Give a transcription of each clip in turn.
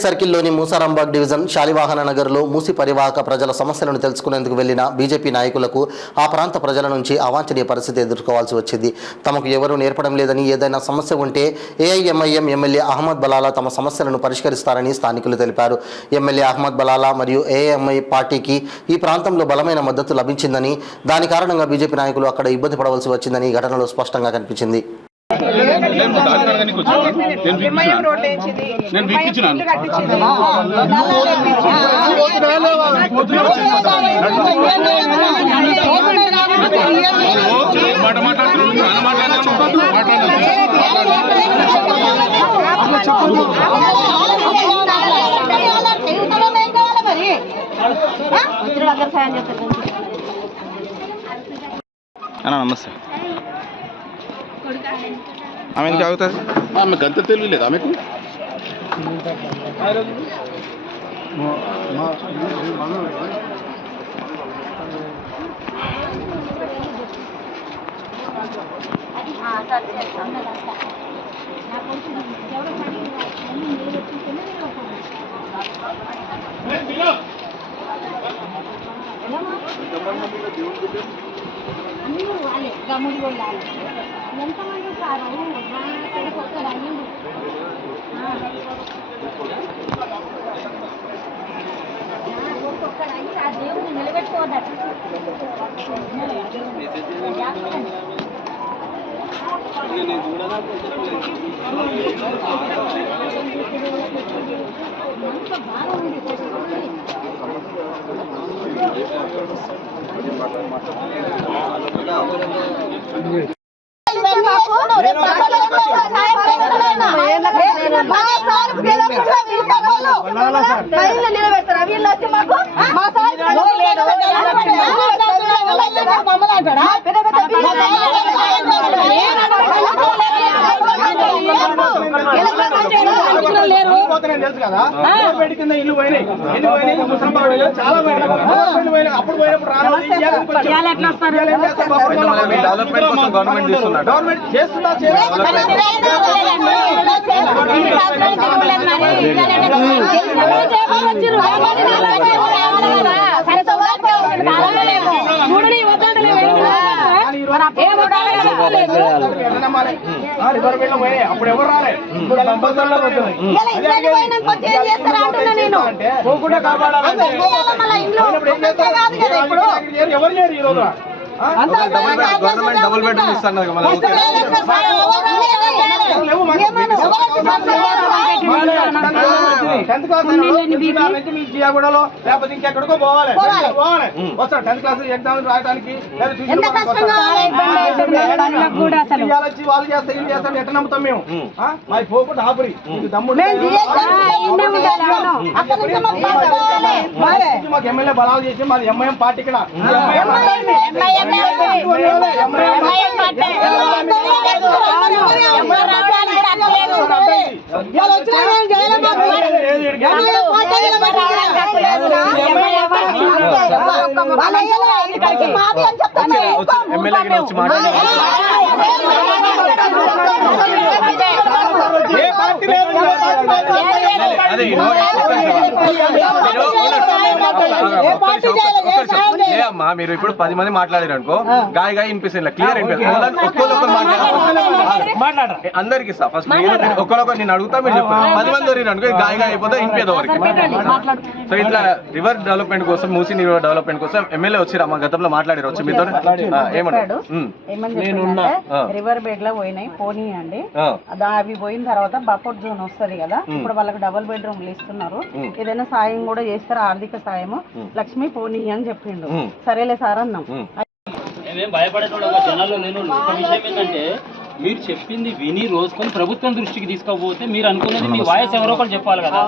Collectorate సర్కిల్లోని Musarambagh division Shalivahana నగర్లో మూసి పరివాహక ప్రజల సమస్యలను తెలుసుకునేందుకు వెళ్లిన బీజేపీ నాయకులకు ఆ ప్రాంత ప్రజల నుంచి అవాంఛనీయ పరిస్థితి ఎదుర్కోవాల్సి వచ్చింది. తమకు ఎవరూ నేర్పడం లేదని, ఏదైనా సమస్య ఉంటే ఏఐఎంఐఎం ఎమ్మెల్యే అహ్మద్ బలాలా తమ సమస్యలను పరిష్కరిస్తారని స్థానికులు తెలిపారు. ఎమ్మెల్యే అహ్మద్ బలాలా మరియు ఏఐఎంఐ పార్టీకి ఈ ప్రాంతంలో బలమైన మద్దతు లభించిందని, దాని కారణంగా బీజేపీ నాయకులు అక్కడ ఇబ్బంది పడవలసి వచ్చిందని ఈ ఘటనలో స్పష్టంగా కనిపించింది. నమస్తే. ఆమె ఎందుకు ఆగుతుంది? ఆమెకు అంత తెలియలేదు. ఆమెకు తెలుసు కదా, కింద ఇల్లు పోయినాయి, చాలా అప్పుడు పోయినప్పుడు గవర్నమెంట్ చేస్తుందా? అప్పుడు ఎవరు రాలే, ఎవరు లేరు ఈ రోజు. గవర్నమెంట్ డబుల్ బెడ్రూమ్ ఇస్తాను జియాగూడలో లేకపోతే ఇంకెక్కడికో పోవాలి వస్తాడు 10th క్లాస్ ఎగ్జామ్ రాయడానికి. వాళ్ళు చేస్తారు, ఇల్లు చేస్తారు, ఎట్లా నమ్ముతాం మేము? మాది పోకుండా ఆపురి మాకు ఎమ్మెల్యే బలాలు చేసి మాది ఎంఐఎం పార్టీ ఇక్కడ ఎమ్మెల్యే వచ్చి అమ్మా మీరు ఇప్పుడు 10 మంది మాట్లాడారు అనుకో, గాయ గాయ వినిపిస్తుంది, క్లియర్ అందరికి ఇస్తా. ఫస్ట్ ఒక్కరొకరు నేను అడుగుతా, మీరు చెప్పారు 10 మంది దొరికిన అనుకో గాయ గాయ అయిపోతే ఇంపేదో వరకు. సో ఇట్లా రివర్ డెవలప్మెంట్ కోసం, మూసీ రివర్ డెవలప్మెంట్ కోసం ఎమ్మెల్యే వచ్చి మా గతంలో మాట్లాడారు. వచ్చి మీతో ఏమన్నాడు? రివర్ బెడ్ లో పోయినాయి పోనీయండి, అవి పోయిన తర్వాత బఫర్ జోన్ వస్తుంది కదా, ఇప్పుడు వాళ్ళకి డబుల్ బెడ్రూమ్లు ఇస్తున్నారు, ఏదైనా సాయం కూడా చేస్తారు, ఆర్థిక సాయము, లక్ష్మి పోనీ అని చెప్పిండు. సరేలే సార్ అన్నాం. భయపడేటోళ్ళు జనాల్లో నేను ఒక విషయం ఏంటంటే, మీరు చెప్పింది విని రోజుకొని ప్రభుత్వం దృష్టికి తీసుకోకపోతే మీరు అనుకునేది మీ వాయిస్ ఎవరో ఒకరు చెప్పాలి కదా.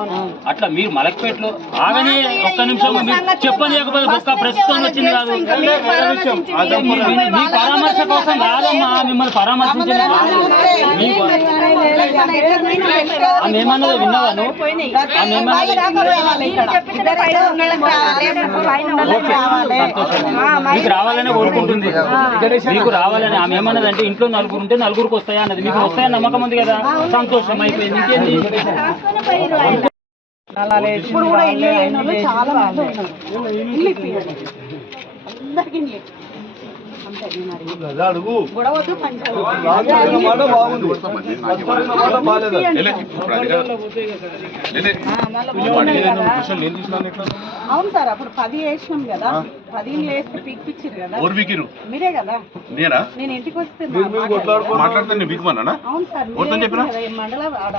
అట్లా మీరు మలక్పేటలో ఆగనే ఒక్క నిమిషం చెప్పలేకపోతే ఒక్క ప్రస్తుతం వచ్చింది కాదు, మీ పరామర్శ కోసం కాదమ్మా, మిమ్మల్ని పరామర్శించింది కాదు. ఆమె ఏమన్నదో విన్నావా నువ్వు? మీకు రావాలనే కోరుకుంటుంది, మీకు రావాలని. ఆమె ఏమన్నదంటే ఇంట్లో నలుగురు ఉంటే నలుగురికి వస్తాయా అన్నది. మీకు వస్తాయని నమ్మకం ఉంది కదా, సంతోషం అయిపోయింది. ఇంకేంది? ఇప్పుడు కూడా ఇల్లు లేని వాళ్ళు చాలా మంది ఉన్నారు. ఇల్లు ఇప్పియండి అందరికి ఇల్లు ఇప్పియండి. అంతే నేను అడిగింది. గొడవద్దు పంచాయతీ. అవును సార్ అప్పుడు 10 వేసినాం కదా, 10 వేస్తే పీక్పిచ్చారు కదా మీరే కదా. నేను ఇంటికి వస్తే మాట్లాడితే అవును సార్ మండల ఆడ